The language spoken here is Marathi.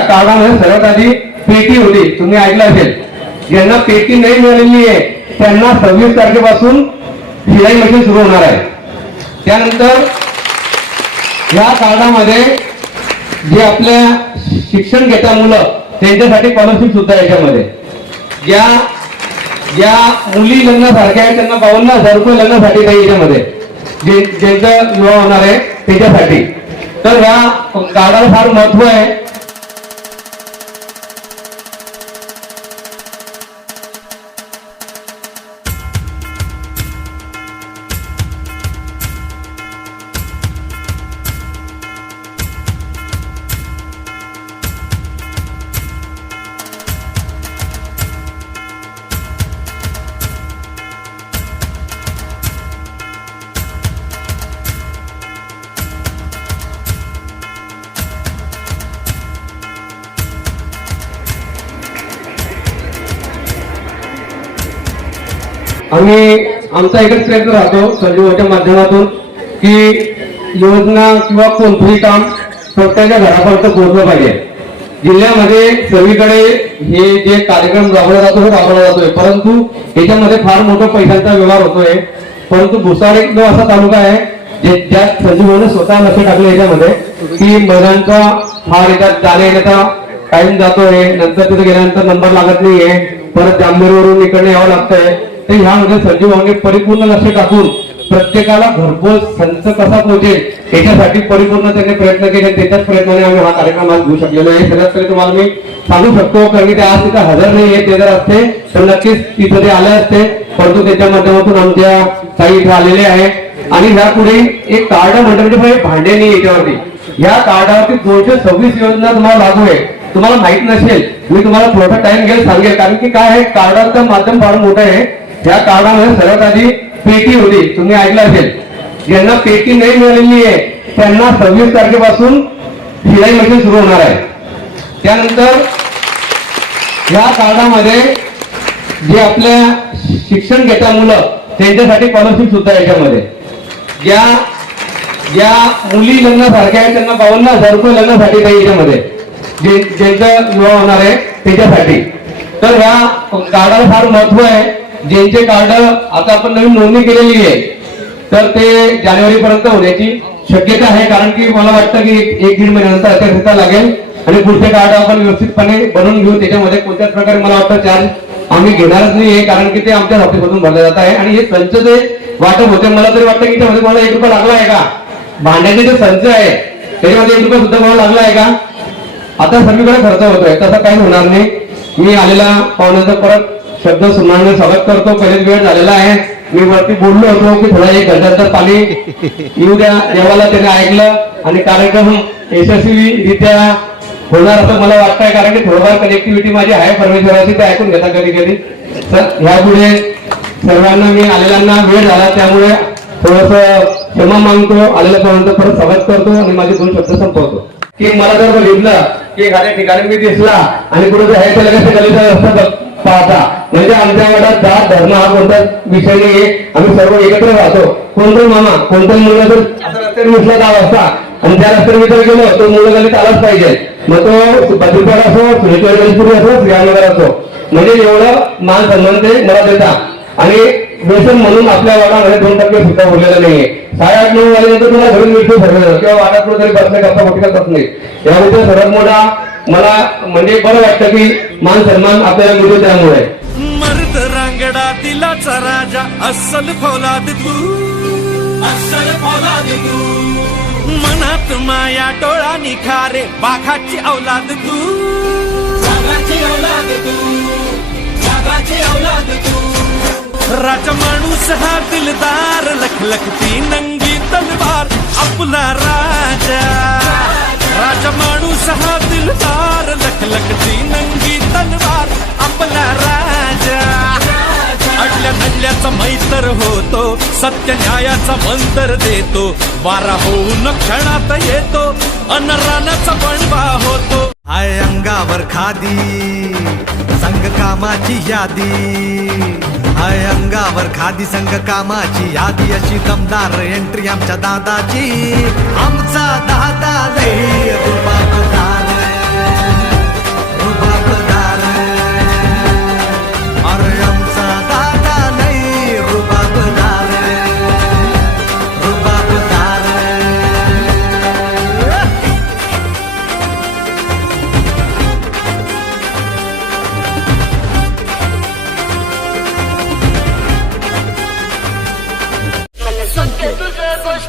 कार्डामध्ये सर्वात आधी पेटी होती. तुम्ही ऐकलं असेल. ज्यांना पेटी नाही मिळालेली आहे त्यांना सव्वीस तारखेपासून शिलाई मशीन सुरू होणार आहे. त्यानंतर या कार्डामध्ये जे आपल्या शिक्षण घेता मुलं त्यांच्यासाठी स्कॉलरशिप सुद्धा याच्यामध्ये. ज्या ज्या मुली लग्नासारख्या आहेत त्यांना बावन्न हजार रुपये लग्नासाठी काही याच्यामध्ये. जे ज्यांचा विवाह होणार आहे त्याच्यासाठी. तर ह्या कार्डाला फार महत्त्व आहे. आम्ही आमचा एकच प्रयत्न राहतो संजीवच्या माध्यमातून की योजना किंवा कोणतंही काम प्रत्येकाच्या घरापर्यंत पोहोचलं पाहिजे. जिल्ह्यामध्ये सगळीकडे हे जे कार्यक्रम राबवला जातो हे राबवला जातोय. परंतु याच्यामध्ये फार मोठा पैशांचा व्यवहार होतोय. परंतु भुसावळ एक जो असा तालुका आहे जे ज्यात संजीवने स्वतः लक्ष टाकलं याच्यामध्ये की महिलांचा फार याच्यात जाण्या येण्याचा टाइम जातोय. नंतर तिथे गेल्यानंतर नंबर लागत नाहीये. परत जांभेरवरून इकडे यावं लागतंय. तर ह्यामध्ये म्हणजे संजीव भाऊने परिपूर्ण लक्ष टाकून प्रत्येकाला घरपोच संच कसा पोहोचेल याच्यासाठी परिपूर्ण त्यांनी प्रयत्न केले त्याच्याच प्रयत्नाने आम्ही हा कार्यक्रम आज घेऊ शकलेलो आहे. सगळ्यात तरी तुम्हाला मी सांगू शकतो कारण की ते आज तिथे हजर नाही आहे ते जर असते तर नक्कीच तिथे ते आले असते. परंतु त्याच्या माध्यमातून आमच्या काही इथे आलेले आहे आणि ह्या पुढे एक कार्ड म्हणतो म्हणजे भांडे नाही याच्यावरती. या कार्डावरती दोनशे सव्वीस योजना तुम्हाला लागू आहे तुम्हाला माहीत नसेल मी तुम्हाला थोडा टाइम घेऊन सांगेल. कारण की काय आहे कार्डाचं माध्यम फार मोठं आहे. या कार्डामध्ये सर्वात आधी पेटी होती. तुम्ही ऐकलं असेल. ज्यांना पेटी नाही मिळालेली आहे त्यांना सव्वीस तारखेपासून शिलाई मशीन सुरू होणार आहे. त्यानंतर या कार्डामध्ये जे आपल्या शिक्षण घेता मुलं त्यांच्यासाठी स्कॉलरशिप सुद्धा याच्यामध्ये. ज्या ज्या मुली लग्नासारख्या आहेत त्यांना बावन्न हजार रुपये लग्नासाठी काही याच्यामध्ये. जे ज्यांचा विवाह होणार आहे त्याच्यासाठी. तर ह्या कार्डाला फार महत्त्व आहे. ज्यांचे कार्ड आता आपण नवीन नोंदणी केलेली आहे तर ते जानेवारी पर्यंत होण्याची शक्यता आहे. कारण की मला वाटतं की एक दीड महिन्यानंतर अत्यावश्यकता लागेल. आणि पुढचे कार्ड आपण व्यवस्थितपणे बनवून घेऊ. त्याच्यामध्ये कोणत्याच प्रकारे मला वाटतं चार्ज आम्ही घेणारच नाहीये कारण की ते आमच्या ऑफिसमधून भरले जात आहे. आणि हे संच जे वाटप होते मला तरी वाटतं की त्यामध्ये मला एक रुपया लागला आहे का? भांड्याचे जे संच आहे त्याच्यामध्ये एक रुपया सुद्धा मला लागला आहे का? आता सगळीकडे खर्च होतोय तसं काही होणार नाही. मी आलेला पाहुण्याचा परत शब्द सुनावणे स्वागत करतो बरेच वेळ झालेला आहे. मी वरती बोललो होतो की थोडा एक घंट्याचं पाणी येऊ द्या देवाला त्याने ऐकलं आणि कार्यक्रम यशस्वीरित्या होणार असं मला वाटतंय कारण की थोडंफार कनेक्टिव्हिटी माझी आहे परमेश्वराची ते ऐकून घेता कधी कधी. तर ह्यापुढे सर्वांना मी आलेल्यांना वेळ झाला त्यामुळे थोडस क्षमा मागतो आलेल्या पर्यंत परत स्वागत करतो आणि माझे दोन शब्द संपवतो. की मला जर बघितलं की एखाद्या ठिकाणी मी दिसला आणि कुठं हे लगेच गलीचा रस्ता पाहता. म्हणजे आमच्या वाड्यात जात धर्म हा कोणता विषय नाही आम्ही सर्व एकत्र राहतो. कोणतं मामा कोणतं मुलगा जर आता रस्त्याने दिसला दहा वाजता आणि त्या रस्त्याने विचार जर तो मुलगा कधी आलाच पाहिजे. मग तो बद्रीपाड असो सुरेश्वर असो श्रीरामनगर असो. म्हणजे एवढं मान सन्मान ते मला देता. आणि व्यसन म्हणून आपल्या वाटामध्ये दोन टक्के सुद्धा उरलेलं नाहीये. साडे आठ नऊ वाजेनंतर तुला घरून मिळतो सगळं किंवा वाटात कुठे तरी बसणे करता मोठी करत नाही. यामध्ये सर्वात मोठा मला म्हणजे बरं वाटतं की मान सन्मान आपल्याला मिळतो त्यामुळे. मर्द रांगडा दिलाचा राजा अस्सल फौलाद तू. अस्सल फौलाद तू. मनात माया डोळा निखारे बाघाची औलाद तू. बाघाची औलाद तू. बाघाची औलाद तू. राजा माणूस हा दिलदार लखलखती नंगी तलवार आपला राजा. राजा माणूस हा दिलदार लखलखती नंगी तलवार आपला राजा। अडल्या नडल्याचा मैतर होतो सत्य न्यायाचा मंतर देतो वारा होऊन क्षणात येतो अनरानाचा रानाचा होतो। आय अंगावर खादी संघ कामाची यादी। आय अंगावर खादी संघ कामाची यादी अशी दमदार एंट्री आमच्या दादाची। आमचा दादा